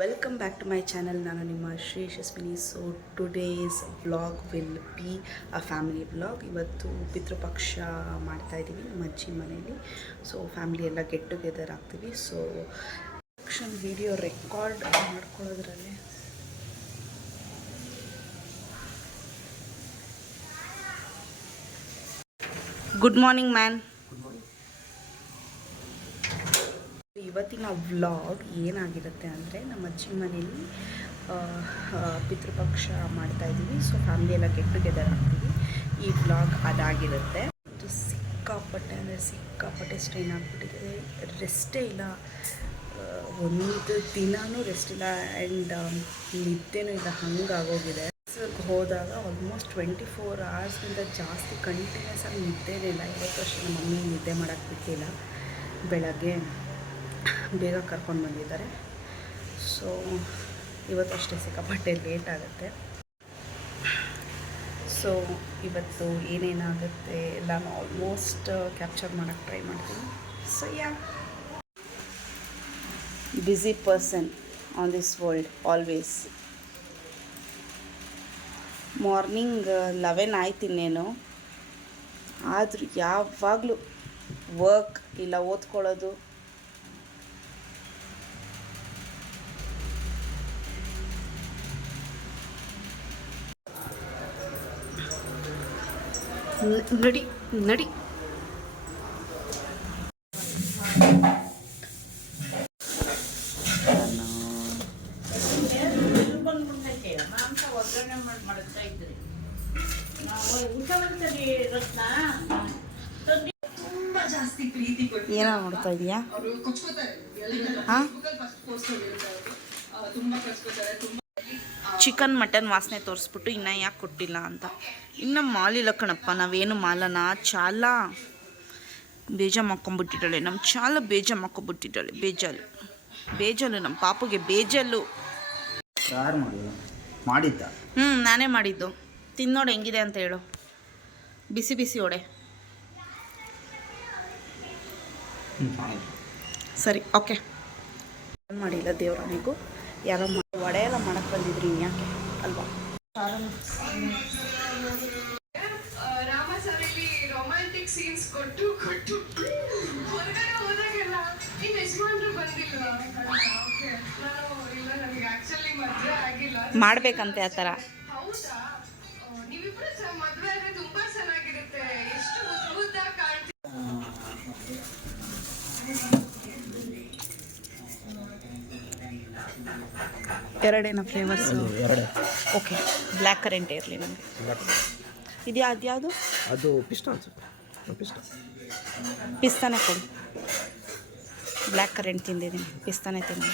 Welcome back to my channel. ನಾನು ನಿಮ್ಮ Shri Yashaswini. So today's vlog will be a family vlog. ಇವತ್ತು ಪಿತೃಪಕ್ಷ ಮಾಡ್ತಾಯಿದ್ದೀವಿ ನಮ್ಮ ಅಜ್ಜಿ ಮನೆಯಲ್ಲಿ. ಸೊ ಫ್ಯಾಮಿಲಿ ಎಲ್ಲ ಗೆಟ್ ಟುಗೆದರ್ ಆಗ್ತೀವಿ. ಸೊ ಆಕ್ಷನ್ ವಿಡಿಯೋ ರೆಕಾರ್ಡ್ ಮಾಡ್ಕೊಳ್ಳೋದ್ರಲ್ಲಿ ಗುಡ್ ಮಾರ್ನಿಂಗ್ ಮ್ಯಾನ್. ಇವತ್ತಿನ ವ್ಲಾಗ್ ಏನಾಗಿರುತ್ತೆ ಅಂದರೆ ನಮ್ಮ ಅಜ್ಜಿ ಮನೆಯಲ್ಲಿ ಪಿತೃಪಕ್ಷ ಮಾಡ್ತಾಯಿದ್ದೀವಿ. ಸೊ ಫ್ಯಾಮಿಲಿ ಎಲ್ಲ ಗೆಟ್ ಟುಗೆದರ್ ಆಗ್ತೀವಿ. ಈ ವ್ಲಾಗ್ ಅದಾಗಿರುತ್ತೆ. ಇದು ಸಿಕ್ಕಾಪಟ್ಟೆ ಅಂದರೆ ಸಿಕ್ಕಾಪಟ್ಟೆ ಸ್ಟ್ರೈನ್ ಆಗಿಬಿಟ್ಟಿದೆ. ರೆಸ್ಟೇ ಇಲ್ಲ, ಒಂದು ದಿನವೂ ರೆಸ್ಟ್ ಇಲ್ಲ ಆ್ಯಂಡ್ ನಿದ್ದೆನೂ ಇಲ್ಲ, ಹಂಗಾಗೋಗಿದೆ. ಹೋದಾಗ ಆಲ್ಮೋಸ್ಟ್ 24 hours ಜಾಸ್ತಿ ಕಂಟಿನ್ಯೂಸ್ ಆಗಿ ನಿದ್ದೆನೇ ಇಲ್ಲ. ಇವತ್ತು ಅಷ್ಟೇ ನಮ್ಮ ಮಮ್ಮಿ ನಿದ್ದೆ ಮಾಡೋಕ್ಕೆ ಬಿಟ್ಟಿಲ್ಲ. ಬೆಳಗ್ಗೆ ಬೇಗ ಕರ್ಕೊಂಡು ಬಂದಿದ್ದಾರೆ. ಸೊ ಇವತ್ತು ಅಷ್ಟೇ ಸಿಕ್ಕಾಪಟ್ಟೆ ಲೇಟ್ ಆಗುತ್ತೆ. ಸೊ ಇವತ್ತು ಏನೇನಾಗುತ್ತೆ ಎಲ್ಲನೂ ಆಲ್ಮೋಸ್ಟ್ ಕ್ಯಾಪ್ಚರ್ ಮಾಡೋಕ್ಕೆ ಟ್ರೈ ಮಾಡ್ತೀನಿ. So busy person on this world always. Morning 11 ಆಯ್ತು ಇನ್ನೇನು, ಆದರೂ ಯಾವಾಗಲೂ ವರ್ಕ್ ಇಲ್ಲ ಓದ್ಕೊಳ್ಳೋದು. ನಡಿ ನಡಿ. ಏನೋ ನೋಡ್ತಾ ಇದೀಯಾ? ಹಾಂ, ಚಿಕನ್ ಮಟನ್ ವಾಸನೆ ತೋರಿಸ್ಬಿಟ್ಟು ಇನ್ನೂ ಯಾಕೆ ಕೊಟ್ಟಿಲ್ಲ ಅಂತ. ಇನ್ನು ಮಾಲಿಲ್ಲ ಕಣಪ್ಪ, ನಾವೇನು ಮಾಲನ ಚಾಲ ಬೇಜ ಮಾಡ್ಕೊಂಬಿಟ್ಟಿದ್ದಾಳೆ. ನಮ್ಮ ಚಾಲ ಬೇಜ ಮಾಡ್ಕೊಂಬಿಟ್ಟಿದ್ದಾಳೆ. ಬೇಜಲು ನಮ್ಮ ಪಾಪುಗೆ ಬೇಜಲ್ಲು. ಯಾರು ಮಾಡಿದ್ದ? ನಾನೇ ಮಾಡಿದ್ದು. ತಿನ್ನೋಡು ಹೆಂಗಿದೆ ಅಂತ ಹೇಳು. ಬಿಸಿ ಬಿಸಿ ಒಡೆ. ಸರಿ, ಓಕೆ. ಏನು ಮಾಡಿಲ್ಲ ದೇವ್ರನಿಗೂ. ಯಾರೋ ವಡೆ ಎಲ್ಲ ಮಾಡಕ್ಕೆ ಬಂದಿದ್ರಿ, ಯಾಕೆ ಅಲ್ವಾ? ರಾಮಸರಲ್ಲಿ ರೊಮ್ಯಾಂಟಿಕ್ ಸೀನ್ಸ್ ಕೊಟ್ಟು ಹೊರಗಡೆ ಹೋದಾಗೆಲ್ಲ ನಿಮ್ಮ ಯಜಮಾನ್ರು ಬಂದಿಲ್ವಾ? ನಾನು ಇಲ್ಲ, ನನಗೆ ಆಕ್ಚುಲಿ ಮದುವೆ ಆಗಿಲ್ಲ. ಮಾಡ್ಬೇಕಂತೆ ಆ ಥರ. ಹೌದಾ? ನೀವಿಬ್ರು ಮದುವೆ ಆದರೆ ತುಂಬಾ ಚೆನ್ನಾಗಿರುತ್ತೆ. ಎಷ್ಟು ಮುದ್ದಾಗಿ ಕಾಣ್ತೀವಿ. ಎರಡೇನ ಫ್ಲೇವರ್ಸು? ಎರಡೇ. ಓಕೆ, ಬ್ಲ್ಯಾಕ್ ಕರೆಂಟೇ ಇರಲಿ ನಮಗೆ. ಇದೆಯಾ? ಅದ್ಯಾವುದು? ಅದು ಪಿಸ್ತಾ ಅನ್ಸುತ್ತೆ. ಪಿಸ್ತಾನೆ ಕೊಡು. ಬ್ಲ್ಯಾಕ್ ಕರೆಂಟ್ ತಿಂದಿದ್ದೀನಿ, ಪಿಸ್ತಾನೆ ತಿನ್ನೋಣ.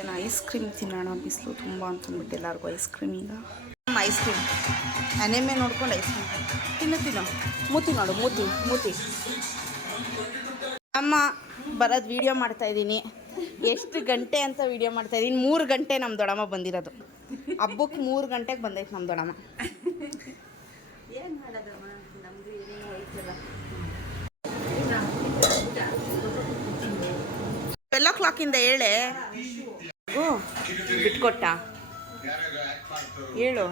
ಏನು ಐಸ್ ಕ್ರೀಮ್ ತಿನ್ನೋಣ, ಬಿಸಿಲು ತುಂಬ ಅಂತಂದ್ಬಿಟ್ಟು ಎಲ್ಲರಿಗೂ ಐಸ್ ಕ್ರೀಮ್. ಈಗ ಐಸ್ ಕ್ರೀಮ್ ಅನೆಮೆ ನೋಡ್ಕೊಂಡು ಐಸ್ ಕ್ರೀಮ್ ತಿನ್ನೋ. ಮೂತಿ ನೋಡು, ಮೂತಿ. ಅಮ್ಮ ಬರೋದು ವೀಡಿಯೋ ಮಾಡ್ತಾಯಿದ್ದೀನಿ. ಎಷ್ಟು ಗಂಟೆ ಅಂತ ವೀಡಿಯೋ ಮಾಡ್ತಾಯಿದ್ದೀನಿ? 3 ಗಂಟೆ ನಮ್ಮ ದೊಡ್ಡಮ್ಮ ಬಂದಿರೋದು. ಹಬ್ಬಕ್ಕೆ 3 ಗಂಟೆಗೆ ಬಂದೈತೆ ನಮ್ಮ ದೊಡ್ಡಮ್ಮ. ಏನು ಮಾಡೋದಮ್ಮ, ನಮ್ಮದು ಏನೇನು ಹೋಯ್ತಲ್ಲ. 12 o'clock ಹೇಳೆ. ಬಿಟ್ಕೊಟ್ಟ ಹೇಳು.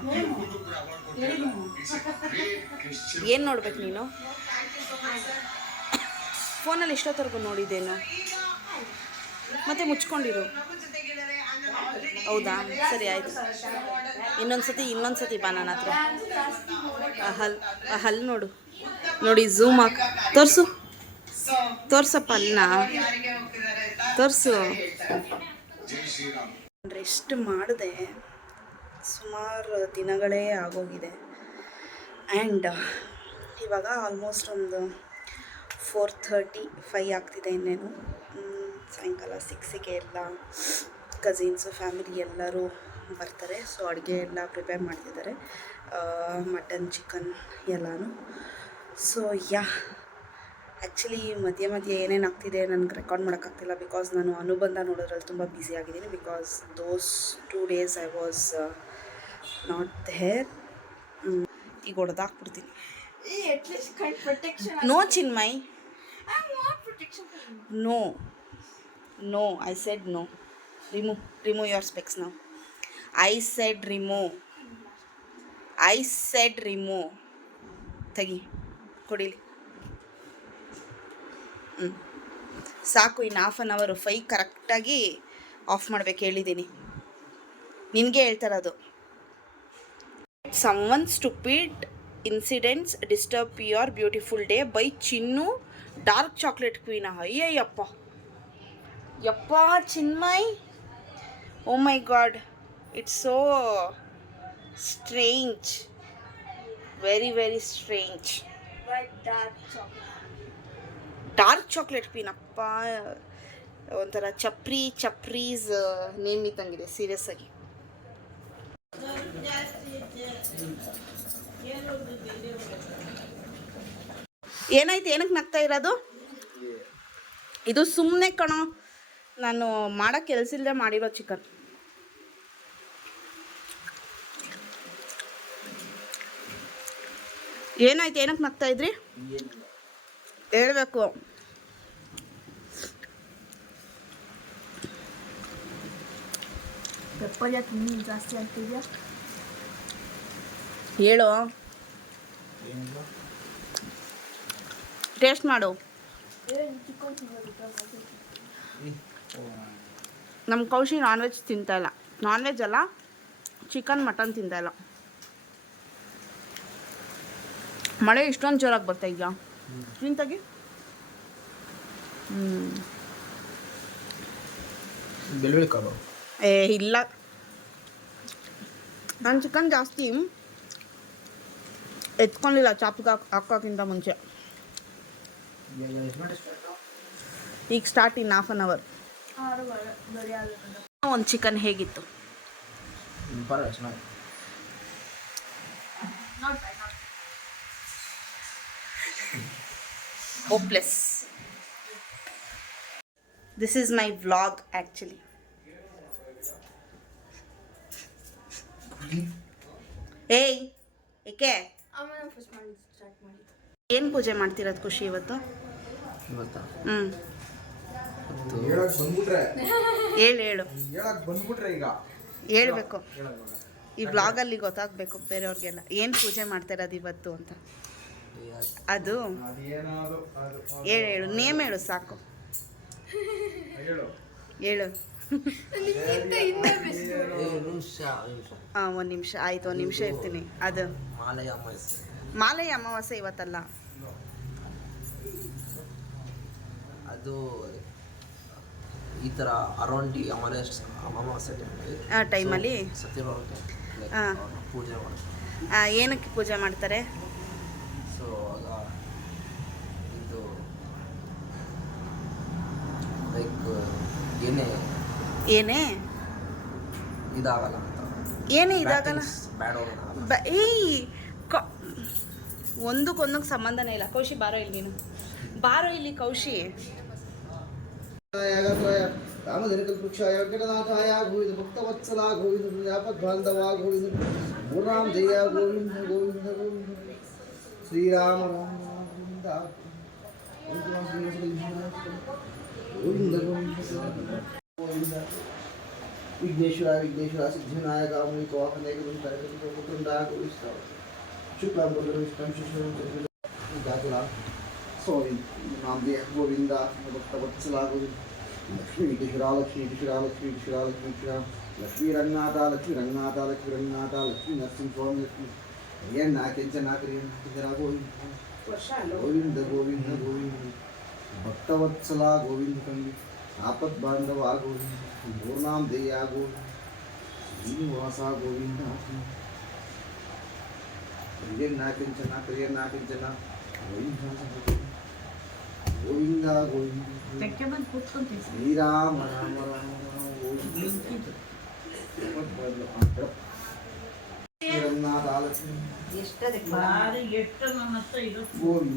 ಏನು ನೋಡ್ಬೇಕು ನೀನು? ಫೋನಲ್ಲಿ ಎಷ್ಟೊತ್ತವರೆಗೂ ನೋಡಿದ್ದೇನು? ಮತ್ತೆ ಮುಚ್ಕೊಂಡಿರು. ಹೌದಾ, ಸರಿ ಆಯಿತು. ಇನ್ನೊಂದ್ಸತಿ ಬಾ ನನ್ನ ಹತ್ರ. ಹಲ್ ನೋಡಿ ಝೂಮ್ ಹಾಕಿ ತೋರ್ಸಪ್ಪ, ಅಲ್ಲನ್ನ ತೋರಿಸು. ರೆಸ್ಟ್ ಮಾಡಿದೆ, ಸುಮಾರು ದಿನಗಳೇ ಆಗೋಗಿದೆ. ಆ್ಯಂಡ್ ಇವಾಗ ಆಲ್ಮೋಸ್ಟ್ ಒಂದು 4:35 ಆಗ್ತಿದೆ. ಇನ್ನೇನು ಸಾಯಂಕಾಲ 6ಗೆ ಎಲ್ಲ ಕಸಿನ್ಸು ಫ್ಯಾಮಿಲಿ ಎಲ್ಲರೂ ಬರ್ತಾರೆ. ಸೊ ಅಡುಗೆ ಎಲ್ಲ ಪ್ರಿಪೇರ್ ಮಾಡ್ತಿದ್ದಾರೆ, ಮಟನ್ ಚಿಕನ್ ಎಲ್ಲನೂ. ಸೊ ಆ್ಯಕ್ಚುಲಿ ಮಧ್ಯೆ ಏನೇನು ಆಗ್ತಿದೆ ನನಗೆ ರೆಕಾರ್ಡ್ ಮಾಡೋಕ್ಕಾಗ್ತಿಲ್ಲ, ಬಿಕಾಸ್ ನಾನು ಅನುಬಂಧ ನೋಡೋದ್ರಲ್ಲಿ ತುಂಬ ಬ್ಯುಸಿ ಆಗಿದ್ದೀನಿ. Because those 2 days I was not there. ಈಗ ಹೊಡೆದಾಕ್ಬಿಡ್ತೀನಿ. No Chinmay, No, I said no. Remove your specs ನಾವು. I said remove. ತೆಗಿ, ಕೊಡಿಲಿ. ಸಾಕು, ಇನ್ನು ಹಾಫ್ ಆನ್ ಅವರು 5 ಕರೆಕ್ಟಾಗಿ ಆಫ್ ಮಾಡ್ಬೇಕು ಹೇಳಿದ್ದೀನಿ. ನಿನಗೆ ಹೇಳ್ತಾರದು. Someone stupid incidents disturb your beautiful day by Chinnu dark chocolate queen. ಅಯ್ಯಯ್ಯಪ್ಪ Chinmay, oh my god, it's so strange, very very strange. Dark chocolate queen, ಅಪ್ಪ ಒಂಥರ ಚಪ್ರೀಸ್ ನೇಮ್ ಇದ್ದಂಗಿದೆ ಸೀರಿಯಸ್ ಆಗಿ. ಏನಾಯ್ತು, ಏನಕ್ಕೆ ನಗ್ತಾ ಇರೋದು? ಇದು ಸುಮ್ಮನೆ ಕಣೋ, ನಾನು ಮಾಡೋ ಕೆಲಸ ಇಲ್ಲದೆ ಮಾಡಿರೋ ಚಿಕನ್. ಏನಾಯ್ತು, ಏನಕ್ಕೆ ನಗ್ತಾ ಇದ್ರಿ ಹೇಳ್ಬೇಕು. ಪೆಪ್ಪರ್ ಯಾಕೆ ಇನ್ನೂ ಜಾಸ್ತಿ ಆಗ್ತಿದ್ಯಾ? ಹೇಳು, ಟೇಸ್ಟ್ ಮಾಡು. ನಮ್ಮ ಕೌಶಿ ನಾನ್ ವೆಜ್ ತಿಂತಾಯಿಲ್ಲ. ನಾನ್ ವೆಜ್ ಅಲ್ಲ, ಚಿಕನ್ ಮಟನ್ ತಿಂತಾಯಿಲ್ಲ. ಮಳೆ ಇಷ್ಟೊಂದು ಜೋರಾಗಿ ಬರ್ತಾ ಇದೆಯಾ ನಿಂತಾಗಿ? ಇಲ್ಲ, ನಾನು ಚಿಕನ್ ಜಾಸ್ತಿ ಎತ್ಕೊಂಡಿಲ್ಲ ಚಾಪ್ಗೆ ಹಾಕೋಕ್ಕಿಂತ ಮುಂಚೆ. ಈಗ start in half an hour. ಒಂದು ಚಿಕನ್ ಹೇಗಿತ್ತು? Hopeless. This is my vlog actually. ಏಯ್ ಏಕೆ ಏನು ಪೂಜೆ ಮಾಡ್ತಿರೋದು ಖುಷಿ ಇವತ್ತು? ಹೇಳು ಹೇಳ್ಬೇಕು. ಈ ವ್ಲಾಗಲ್ಲಿ ಗೊತ್ತಾಗಬೇಕು ಬೇರೆಯವ್ರಿಗೆಲ್ಲ ಏನು ಪೂಜೆ ಮಾಡ್ತಿರೋದು ಇವತ್ತು ಅಂತ. ಅದು ಹೇಳು, ನೇಮ್ ಹೇಳು ಸಾಕು. ಹೇಳು. ಹಾಂ, 1 ನಿಮಿಷ ಆಯಿತು, 1 ನಿಮಿಷ ಇರ್ತೀನಿ. ಅದು ಮಾಲೆಯ ಅಮಾವಾಸ್ಯೆ ಇವತ್ತಲ್ಲ. ಅದು ಈ ಥರ ಅರೌಂಡ್ ಅಮಾವಾಸ್ಯೆ ಟೈಮಲ್ಲಿ ಪೂಜೆ ಮಾಡ್ತಾರೆ. ಏನಕ್ಕೆ ಪೂಜೆ ಮಾಡ್ತಾರೆ? ಸೊ ಆಗ ಇದು ಲೈಕ್ ಏನೇ ಇದಾಗಲ್ಲ ಅಂತ. ಏನೇ ಇದಾಗಲ್ಲ, ಬ್ಯಾಡ್ ಹೋಗೋಣ. ಏಯ್ ಒಂದಕ್ಕೊಂದಕ್ಕೆ ಸಂಬಂಧನೇ ಇಲ್ಲ. ಕೌಶಿ ಬಾರೋ ಇಲ್ಲಿ, ನೀನು ಬಾರೋ ಇಲ್ಲಿ ಕೌಶಿ. ರಾಮಧನಿಕಲ್ಪೃಕ್ಷಾಯ ವೆಂಕಟನಾಥಾಯ ಗೋವಿಂದ ಭಕ್ತವತ್ಸಲ ಗೋವಿಂದ ವ್ಯಾಪದ್ಬಾಂಧವ ಗೋವಿಂದ ಮೂರ್ನಾಂ ಜಯ ಗೋವಿಂದ ಗೋವಿಂದ ಗೋವಿಂದ ಶ್ರೀರಾಮ ರಾಮ ಗೋವಿಂದ ಗೋವಿಂದ ಗೋವಿಂದ ವಿಘ್ನೇಶ್ವರ ವಿಘ್ನೇಶ್ವರ ಸಿದ್ಧಿವಿನಾಯಕ ಅಮೃತ ವಾಹನೇಕ ಪುತ್ರುಂಡ ಗೋವಿಸ್ತ ಶುಕ್ಲಾಂ ವಿಷ್ಣಂ ಶಿಶು ಸ್ವಾಮಿ ನಾಮದೇ ಗೋವಿಂದ ಭಕ್ತವತ್ಸಲ ಗೋವಿಂದ ಲಕ್ಷ್ಮೀ ರಂಗನಾಥ ಲಕ್ಷ್ಮೀ ನರಸಿಂಹ ಸ್ವಾಮಿ ಲಕ್ಷ್ಮೀ ಅಯ್ಯಣ್ಣ ಕೆಂಚನ ಕ್ರಿಯರ ಗೋವಿಂದ ಗೋವಿಂದ ಗೋವಿಂದ ಭಕ್ತವತ್ಸಲ ಗೋವಿಂದ ತಂಗಿ ಆಪತ್ ಬಾಂಧವ ಗೋವಿಂದ ಮೂರ್ನಾಂ ದೇಯ ಗೋವಿಂದ ಶ್ರೀನಿವಾಸ ಗೋವಿಂದ ಅಯ್ಯಣ್ಣ ಕೆಂಚನ ಕ್ರಿಯನ ಗೋವಿಂದ ಗೋವಿಂದ ಗೋವಿಂದ ಶ್ರೀರಾಮ ರಾಮ ರಾಮ ಗೋವಿಂದ ಗೋವಿಂದ ಸ್ವಾಮಿ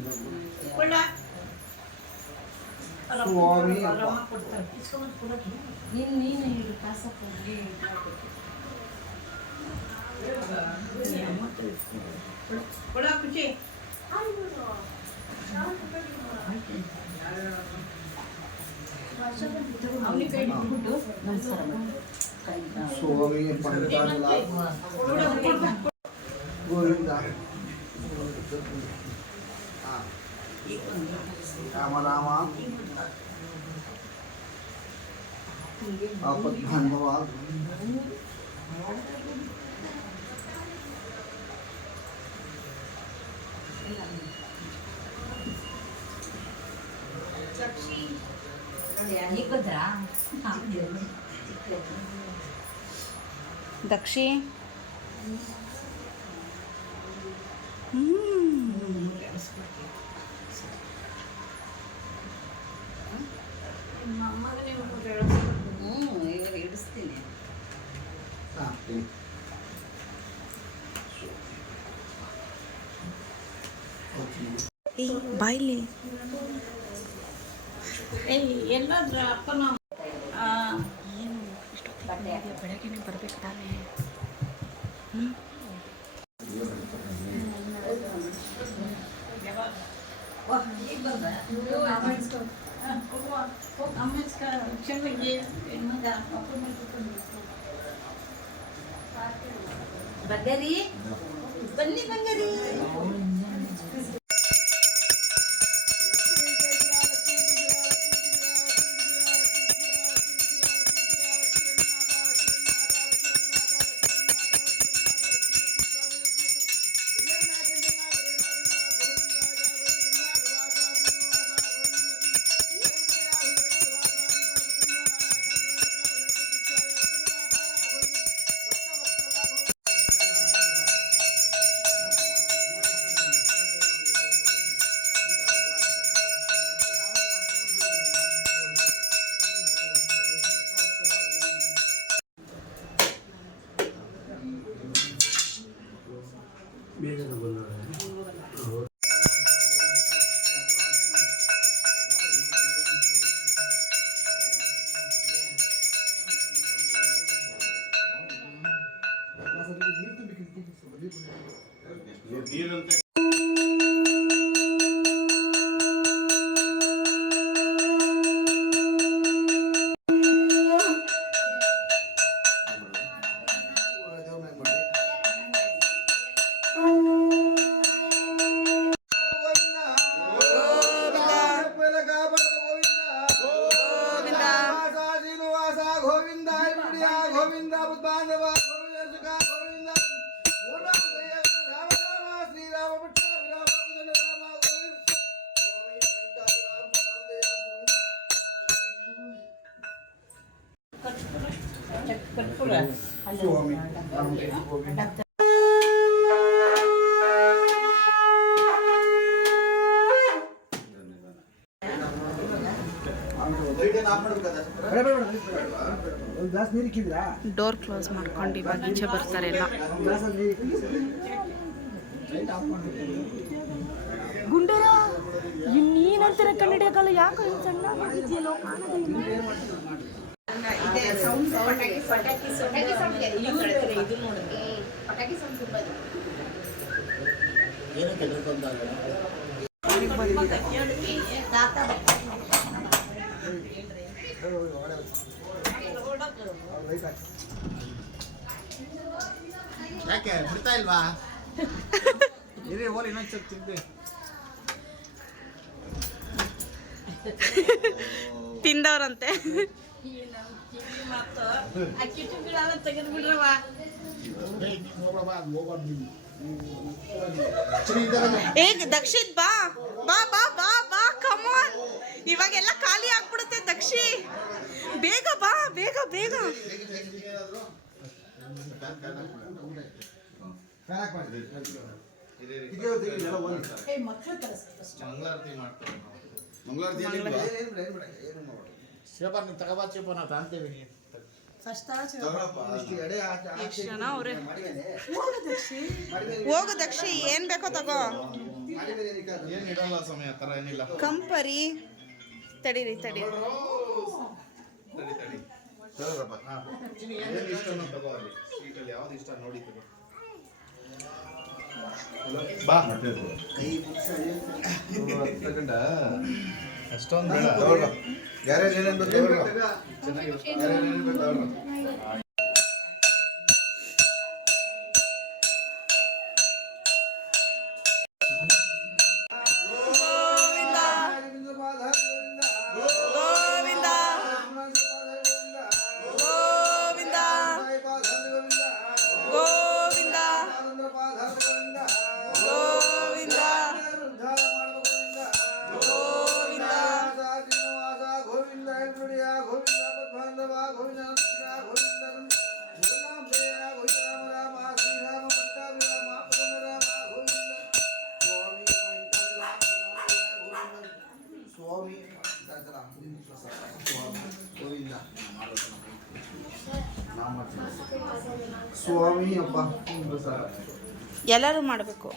ಸ್ವಾಮಿ ಪಂಚಾಂಗ ಗೋವಿಂದ ರಾಮ ರಾಮ ಆಪದ್ಬಾಂಧವ ದಕ್ಷಿ ಇಡಿಸ್ತೀನಿ. ಏಯ್ ಬಾಯ್ಲಿ ಎಲ್ಲಾದ್ರ ಅಪ್ಪನ ಏನು ಬೆಳಗ್ಗೆನೆ ಬರ್ಬೇಕು ತಾನೇ. ಬಂಗಾರಿ ಬನ್ನಿ ಬಂಗಾರಿ. ಡೋರ್ ಕ್ಲೋಸ್ ಮಾಡ್ಕೊಂಡು ಇವಾಗ ಈಚೆ ಬರ್ತಾರೆ ಎಲ್ಲ. ಗುಂಡೂರ ಇನ್ನೇನಂತಾರೆ ಕನ್ನಡಿಗಲ್ಲ, ಯಾಕೆ ಸಣ್ಣ ಆಗಿದೆಯಲ್ಲೋ ಯಾಕೆ ಬಿಡ್ತಾ ಇಲ್ವಾ? ಇರೇ ಹೋಲಿ ಇನ್ನೊಂದು ಸ್ವಲ್ಪ ತಿಂದೆ. ತಿಂದವ್ರಂತೆ. ಏ ದಕ್ಷಿತ್ ಬಾ ಬಾ ಬಾ ಬಾ ಬಾ ಕಮಾನ್, ಇವಾಗೆಲ್ಲ ಖಾಲಿ ಆಗ್ಬಿಡುತ್ತೆ ದಕ್ಷಿ, ಬೇಗ ಬಾ ಬೇಗ ಬೇಗ. ಎಷ್ಟು ಜನ ಅವ್ರೆ? ಹೋಗು ದಕ್ಷಿ, ಏನ್ ಬೇಕೋ ತಗೋ. ಕಂಪರಿ ತಡೀರಿ ತಡೀರಿ. ಬಾ ಅಷ್ಟೊಂದು ಬೇಡ ತಗೊಳ್ರ ಗ್ಯಾರೇಜ್ ಏನೇನು ಬೇಕು ತಗೊಳ್ರ ಚೆನ್ನಾಗಿರುತ್ತೆ ಗ್ಯಾರೇಜ್ ಏನೇನು ಬೇಕು ತಗೊಳ್ರ ಸ್ವಾಮಿ ಅಪ್ಪ ಎಲ್ಲರೂ ಮಾಡಬೇಕು.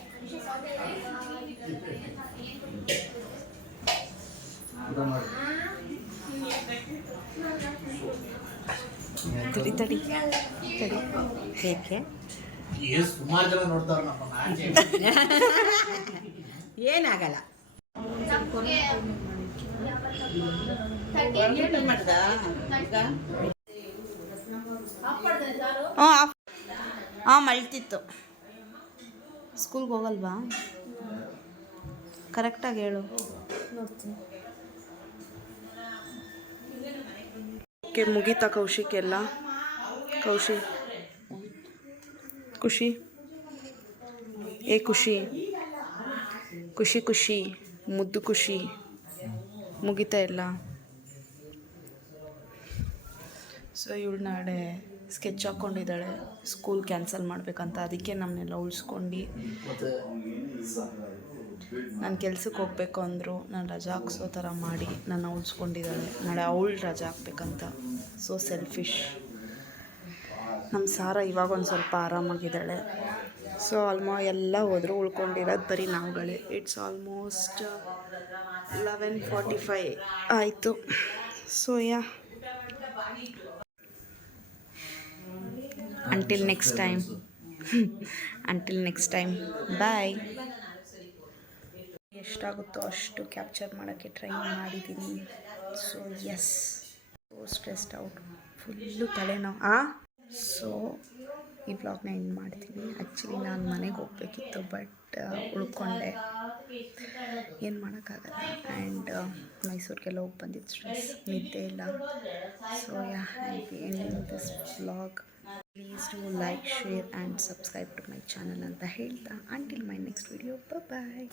ತಡಿ ತಡಿ ತಡಿ ಏಕೆ ಸುಮಾರು ಜನ ನೋಡ್ತಾವ್ರ ಏನಾಗಲ್ಲ ಮಾಡ್ದ ಹಾಂ ಮಳ್ತಿತ್ತು. ಸ್ಕೂಲ್ಗೆ ಹೋಗಲ್ವಾ? ಕರೆಕ್ಟಾಗಿ ಹೇಳು. ಓಕೆ ಮುಗೀತಾ ಕೌಶಿಕ್ ಎಲ್ಲ? ಖುಷಿ ಖುಷಿ ಮುದ್ದು ಖುಷಿ ಮುಗಿತಾ ಇಲ್ಲ. ಸೊ ಇವಳು ನಾಳೆ ಸ್ಕೆಚ್ ಹಾಕ್ಕೊಂಡಿದ್ದಾಳೆ ಸ್ಕೂಲ್ ಕ್ಯಾನ್ಸಲ್ ಮಾಡಬೇಕಂತ. ಅದಕ್ಕೆ ನಮ್ಮನ್ನೆಲ್ಲ ಉಳಿಸ್ಕೊಂಡು ನಾನು ಕೆಲ್ಸಕ್ಕೆ ಹೋಗ್ಬೇಕು ಅಂದರು. ನಾನು ರಜಾ ಹಾಕ್ಸೋ ಥರ ಮಾಡಿ ನನ್ನ ಉಳಿಸ್ಕೊಂಡಿದ್ದಾಳೆ. ನಾಳೆ ಅವಳು ರಜಾ ಹಾಕ್ಬೇಕಂತ. So selfish. ನಮ್ಮ ಸಾರ ಇವಾಗ ಒಂದು ಸ್ವಲ್ಪ ಆರಾಮಾಗಿದ್ದಾಳೆ. ಸೊ ಎಲ್ಲ ಹೋದ್ರು, ಉಳ್ಕೊಂಡಿರೋದು ಬರೀ ನಾವುಗಳೇ. ಇಟ್ಸ್ ಆಲ್ಮೋಸ್ಟ್ 11:45 ಆಯಿತು. ಸೊ until next time ಬಾಯ್. ಎಷ್ಟಾಗುತ್ತೋ ಅಷ್ಟು ಕ್ಯಾಪ್ಚರ್ ಮಾಡೋಕ್ಕೆ ಟ್ರೈ ಮಾಡಿದ್ದೀನಿ. ಸೊ ಸ್ಟ್ರೆಸ್ಡ್ ಔಟ್, ಫುಲ್ಲು ತಲೆನೋವು. ಸೊ ಈ ವ್ಲಾಗ್ನ ಎಂಡ್ ಮಾಡ್ತೀನಿ. ಆ್ಯಕ್ಚುಲಿ ನಾನು ಮನೆಗೆ ಹೋಗ್ಬೇಕಿತ್ತು, ಬಟ್ ಉಳ್ಕೊಂಡೆ, ಏನು ಮಾಡೋಕ್ಕಾಗಲ್ಲ. ಆ್ಯಂಡ್ ಮೈಸೂರಿಗೆಲ್ಲ ಹೋಗಿ ಬಂದಿದ್ದು ಸ್ಟ್ರೆಸ್, ನಿದ್ದೆ ಇಲ್ಲ. So ending this vlog. Please do like, share and subscribe to my channel ಅಂತ ಹೇಳ್ತಾ, until my next video, bye.